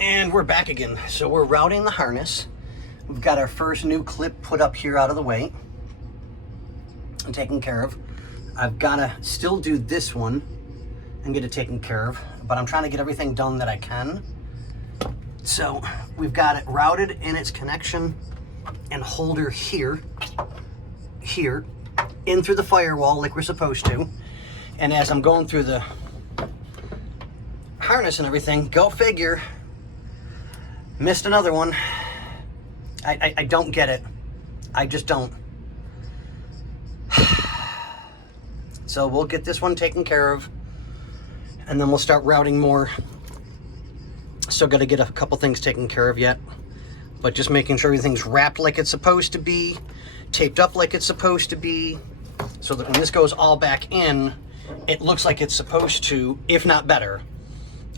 And we're back again. So we're routing the harness. We've got our first new clip put up here out of the way and taken care of. I've got to still do this one and get it taken care of, but I'm trying to get everything done that I can. So we've got it routed in its connection and holder here, in through the firewall like we're supposed to. And as I'm going through the harness and everything, go figure, missed another one. I don't get it. I just don't. So we'll get this one taken care of, and then we'll start routing more. Still got to get a couple things taken care of yet, but just making sure everything's wrapped like it's supposed to be, taped up like it's supposed to be, so that when this goes all back in, it looks like it's supposed to, if not better.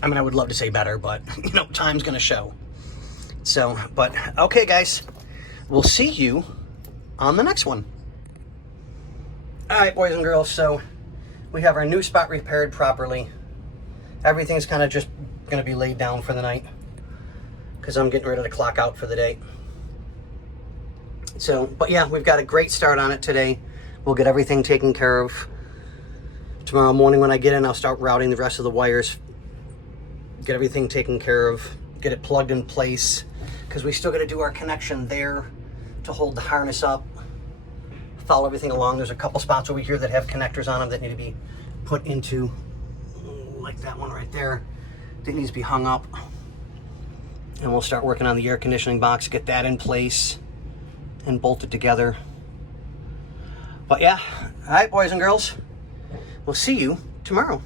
I mean, I would love to say better, but you know, time's gonna show. So, but okay guys, we'll see you on the next one. All right, boys and girls, so we have our new spot repaired properly. Everything's kind of just gonna be laid down for the night because I'm getting ready to clock out for the day. So, but yeah, we've got a great start on it today. We'll get everything taken care of. Tomorrow morning when I get in, I'll start routing the rest of the wires, get everything taken care of, get it plugged in place, because we still got to do our connection there to hold the harness up, follow everything along. There's a couple spots over here that have connectors on them that need to be put into, like that one right there, that needs to be hung up. And we'll start working on the air conditioning box, get that in place and bolted together. But yeah, all right, boys and girls, we'll see you tomorrow.